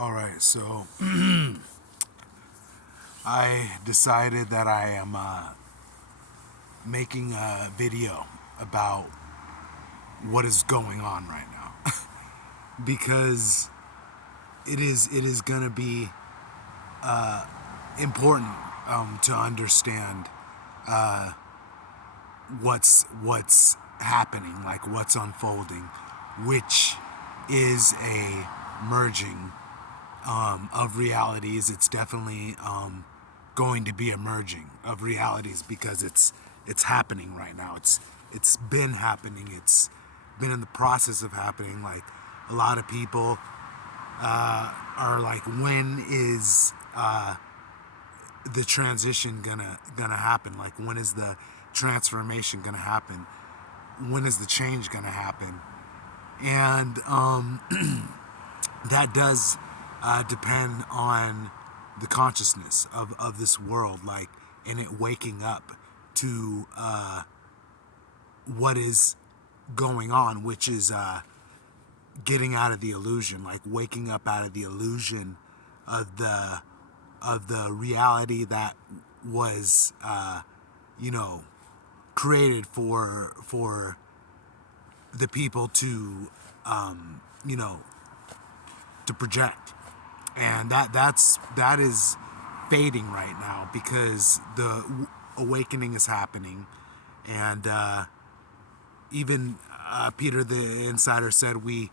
All right, so I decided that I am making a video about what is going on right now because it is gonna be important to understand what's happening, like what's unfolding, which is a merging of realities. It's definitely going to be a merging of realities because it's happening right now. It's been happening. It's been in the process of happening. Like a lot of people are like, when is the transition gonna happen? Like when is the transformation gonna happen? When is the change gonna happen? And that does depend on the consciousness of this world, like, in it waking up to what is going on, which is getting out of the illusion, like waking up out of the illusion of the reality that was created for the people to you know to project. And that is fading right now because the awakening is happening. And even Peter the Insider said we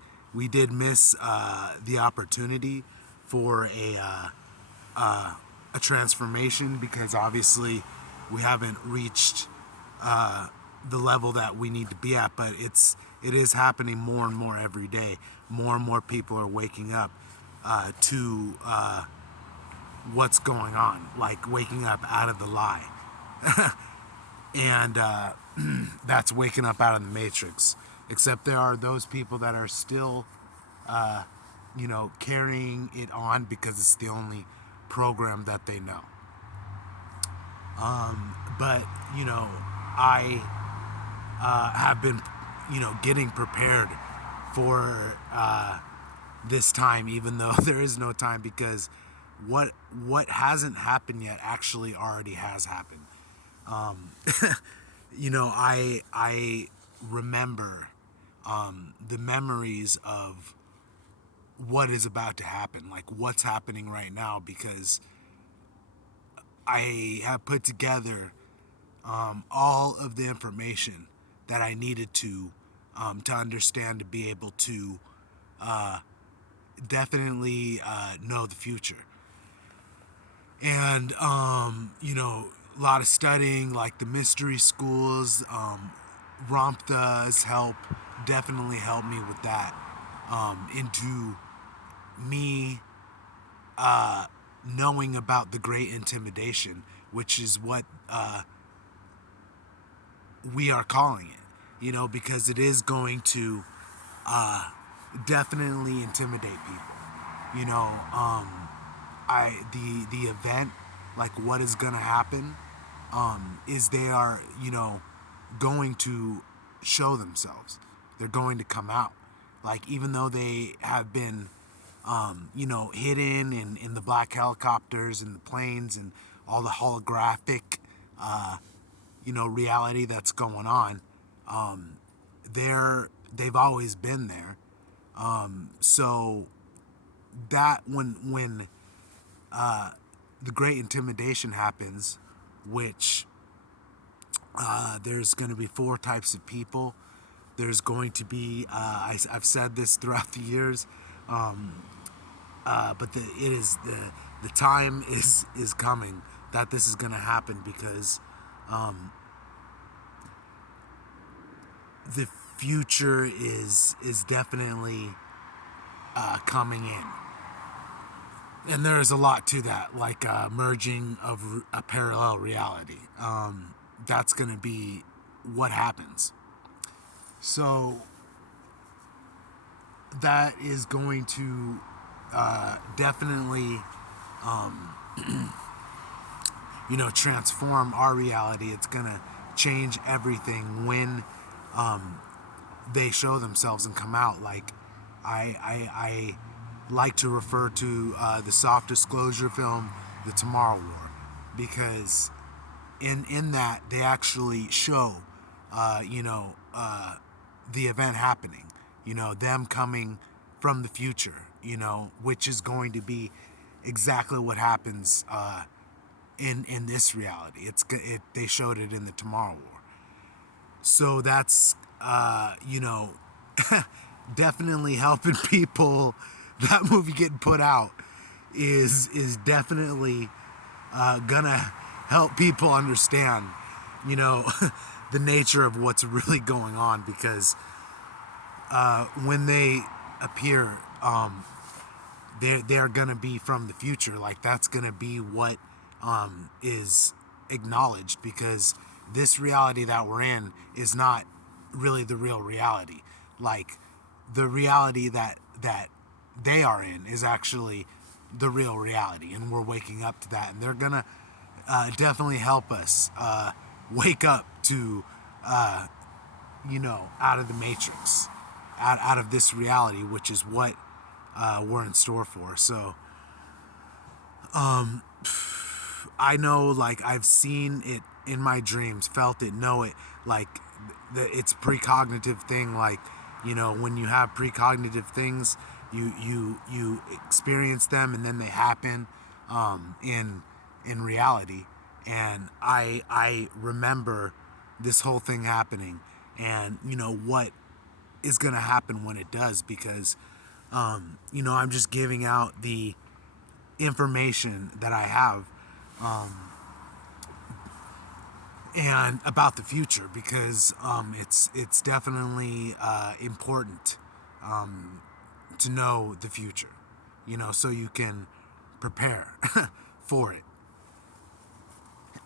did miss the opportunity for a transformation, because obviously we haven't reached the level that we need to be at. But it is happening more and more every day. More and more people are waking up to what's going on, like waking up out of the lie. And that's waking up out of the matrix. Except there are those people that are still carrying it on because it's the only program that they know. But I have been getting prepared for this time, even though there is no time, because what hasn't happened yet actually already has happened. I remember the memories of what is about to happen, like what's happening right now, because I have put together all of the information that I needed to understand, to be able to definitely know the future. And a lot of studying, like the mystery schools, Ramtha's help definitely helped me with that, into me knowing about the Great Intimidation, which is what we are calling it, because it is going to definitely intimidate people. The event, like what is gonna happen, is they are going to show themselves. They're going to come out. Like, even though they have been hidden in the black helicopters and the planes and all the holographic reality that's going on, they've always been there. So that when the Great Intimidation happens, which there's going to be four types of people. There's going to be I've said this throughout the years, but the time is coming that this is going to happen, because the future is definitely coming in. And there's a lot to that, like merging of a parallel reality. That's going to be what happens. So that is going to definitely, transform our reality. It's going to change everything when they show themselves and come out. Like, I like to refer to the soft disclosure film, The Tomorrow War, because in that they actually show, the event happening, them coming from the future, which is going to be exactly what happens in this reality. They showed it in the Tomorrow War, so that's definitely helping people. That movie getting put out is definitely gonna help people understand, you know, the nature of what's really going on, because when they appear, they're gonna be from the future. Like, that's gonna be what is acknowledged, because this reality that we're in is not really the real reality. Like, the reality that they are in is actually the real reality, and we're waking up to that, and they're gonna definitely help us wake up to out of the matrix, out of this reality, which is what we're in store for. So I know, like, I've seen it in my dreams, felt it, know it, like it's precognitive thing. Like, when you have precognitive things, you experience them, and then they happen in reality. And I remember this whole thing happening, and what is going to happen when it does, because I'm just giving out the information that I have, and about the future, because it's definitely important to know the future, so you can prepare for it.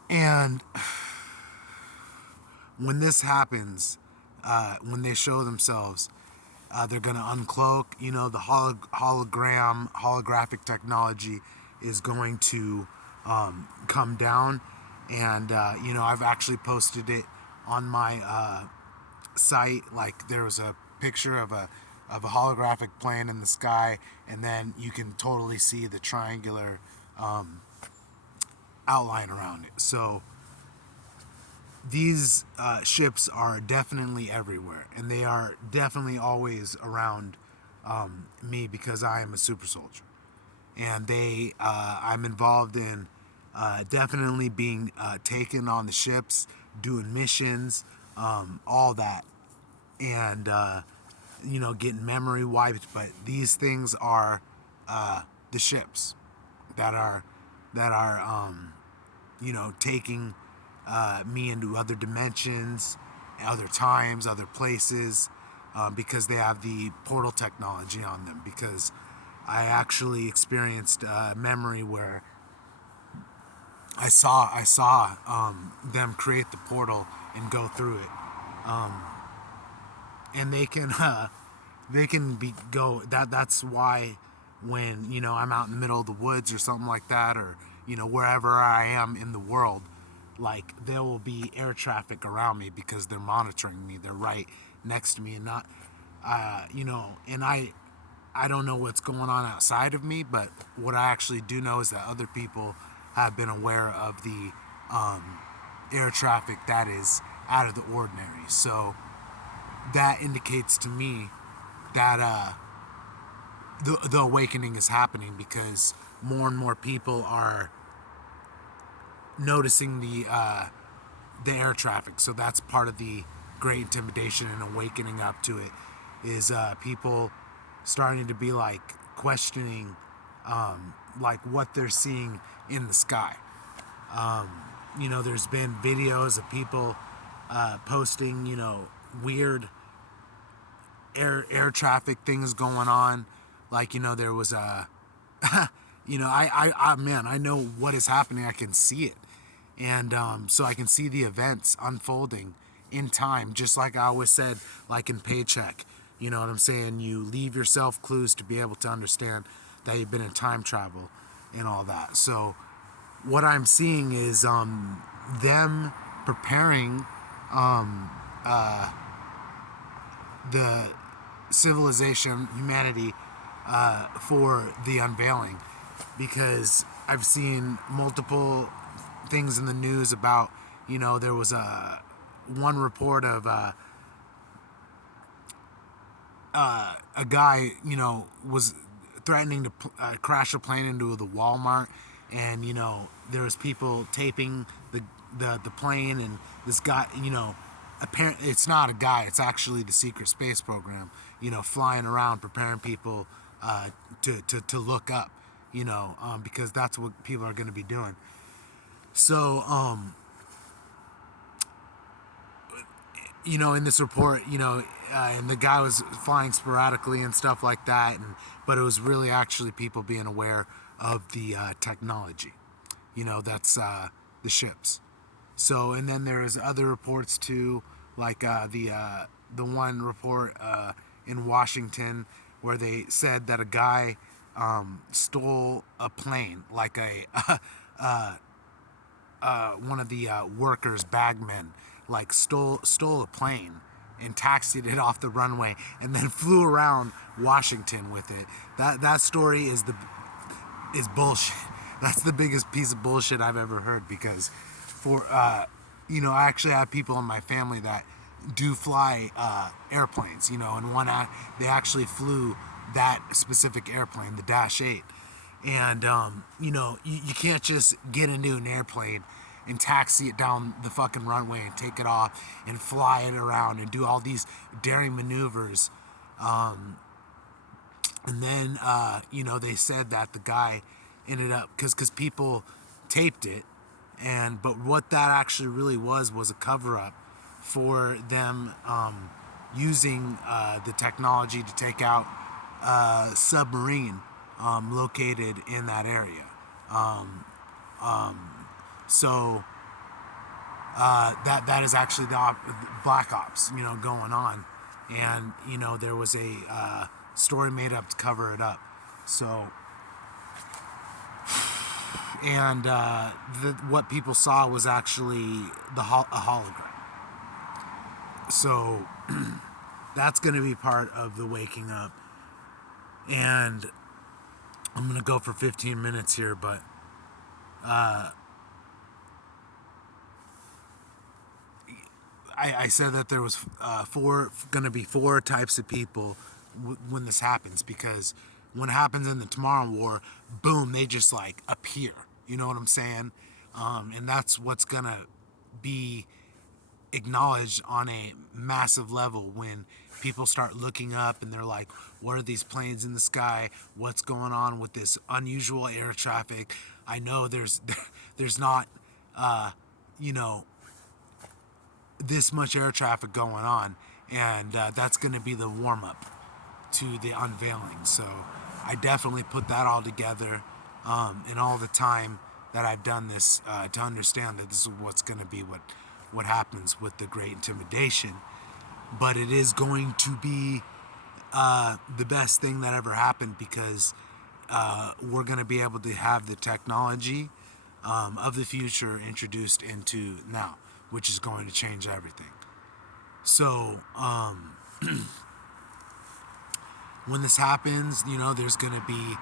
And when this happens, when they show themselves, they're going to uncloak. The holographic technology is going to come down. And, I've actually posted it on my site. Like, there was a picture of a holographic plane in the sky, and then you can totally see the triangular outline around it. So these ships are definitely everywhere, and they are definitely always around me, because I am a super soldier, and I'm involved in definitely being taken on the ships, doing missions, all that, and getting memory wiped. But these things are the ships that are taking me into other dimensions, other times, other places, because they have the portal technology on them. Because I actually experienced memory where I saw them create the portal and go through it, and they can go. That's why when I'm out in the middle of the woods or something like that, or wherever I am in the world, like, there will be air traffic around me, because they're monitoring me. They're right next to me, and not and I don't know what's going on outside of me, but what I actually do know is that other people have been aware of the air traffic that is out of the ordinary. So that indicates to me that the awakening is happening, because more and more people are noticing the air traffic. So that's part of the great intimidation and awakening up to it, is people starting to be like questioning like what they're seeing in the sky. There's been videos of people posting weird air traffic things going on. Like, there was a I know what is happening. I can see it, and so I can see the events unfolding in time, just like I always said, like in Paycheck. You know what I'm saying? You leave yourself clues to be able to understand that you've been in time travel and all that. So what I'm seeing is them preparing the civilization, humanity, for the unveiling, because I've seen multiple things in the news about, there was one report of a guy, was threatening to crash a plane into the Walmart, and there was people taping the plane, and this guy, apparently it's not a guy, it's actually the secret space program, flying around preparing people to look up, because that's what people are going to be doing. So, in this report, and the guy was flying sporadically and stuff like that, but it was really actually people being aware of the technology, that's the ships. So, and then there's other reports too, like the one report in Washington where they said that a guy stole a plane, like one of the workers, bagmen, like stole a plane and taxied it off the runway and then flew around Washington with it. That story is bullshit. That's the biggest piece of bullshit I've ever heard, because I actually have people in my family that do fly airplanes, and they actually flew that specific airplane, the Dash 8. And you can't just get into an airplane and taxi it down the fucking runway and take it off and fly it around and do all these daring maneuvers. And then they said that the guy ended up, because people taped it, but what that actually really was a cover-up for them using the technology to take out a submarine located in that area. So that is actually the Black Ops, going on, and there was a story made up to cover it up. So, and what people saw was actually a hologram. So that's going to be part of the waking up, and I'm going to go for 15 minutes here, but I said that there was going to be four types of people when this happens, because when it happens in the Tomorrow War, boom, they just like appear. You know what I'm saying? And that's what's going to be acknowledged on a massive level when people start looking up and they're like, what are these planes in the sky? What's going on with this unusual air traffic? I know there's not this much air traffic going on, and that's going to be the warm-up to the unveiling. So I definitely put that all together, and all the time that I've done this to understand that this is what's going to be what happens with the Great Intimidation. But it is going to be the best thing that ever happened, because we're going to be able to have the technology of the future introduced into now, which is going to change everything. So when this happens, there's going to be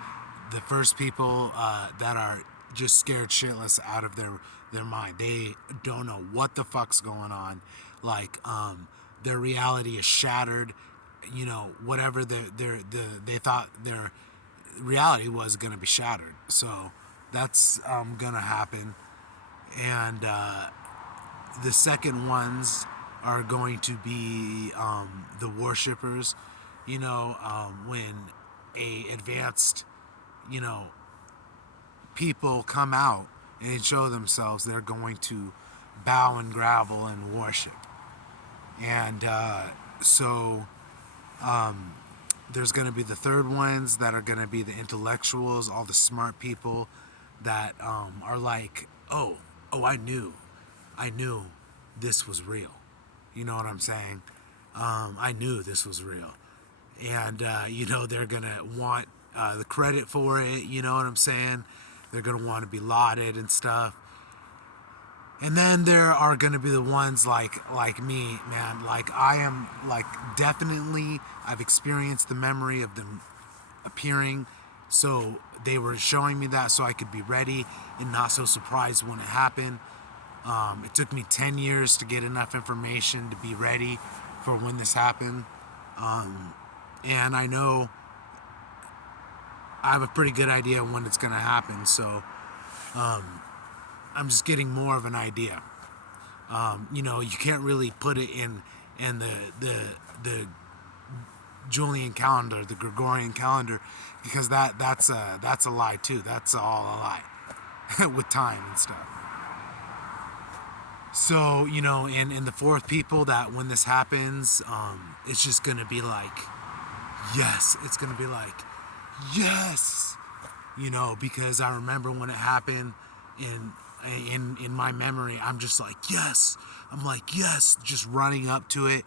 the first people that are just scared shitless out of their mind. They don't know what the fuck's going on. Like their reality is shattered. Whatever they thought their reality was going to be shattered. So that's going to happen. And the second ones are going to be the worshippers. When a advanced, people come out and show themselves, they're going to bow and grovel and worship. And there's going to be the third ones that are going to be the intellectuals, all the smart people that are like, oh, I knew this was real. You know what I'm saying? I knew this was real. And, they're going to want the credit for it. You know what I'm saying? They're going to want to be lauded and stuff. And then there are going to be the ones like me, man. Like I am, like, definitely, I've experienced the memory of appearing. So they were showing me that so I could be ready and not so surprised when it happened. It took me 10 years to get enough information to be ready for when this happened. And I know I have a pretty good idea when it's going to happen. So I'm just getting more of an idea. You can't really put it in the Julian calendar, the Gregorian calendar, because that's a lie too. That's all a lie with time and stuff. So in the fourth people, that when this happens, it's just gonna be like, yes. It's gonna be like, yes. Because I remember when it happened in my memory, I'm just like, yes. I'm like, yes, just running up to it,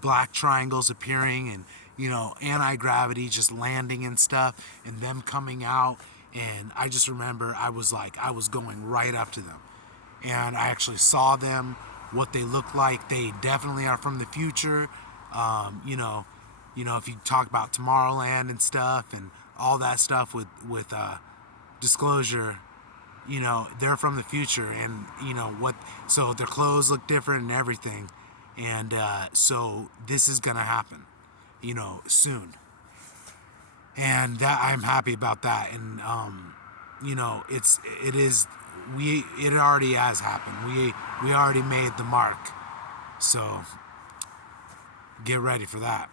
black triangles appearing, and anti-gravity just landing and stuff, and them coming out. And I just remember I was going right up to them, and I actually saw them, what they look like. They definitely are from the future. If you talk about Tomorrowland and stuff and all that stuff with disclosure, they're from the future, and so their clothes look different and everything, and so this is gonna happen, soon, and that I'm happy about that. And it already has happened. We already made the mark, so get ready for that.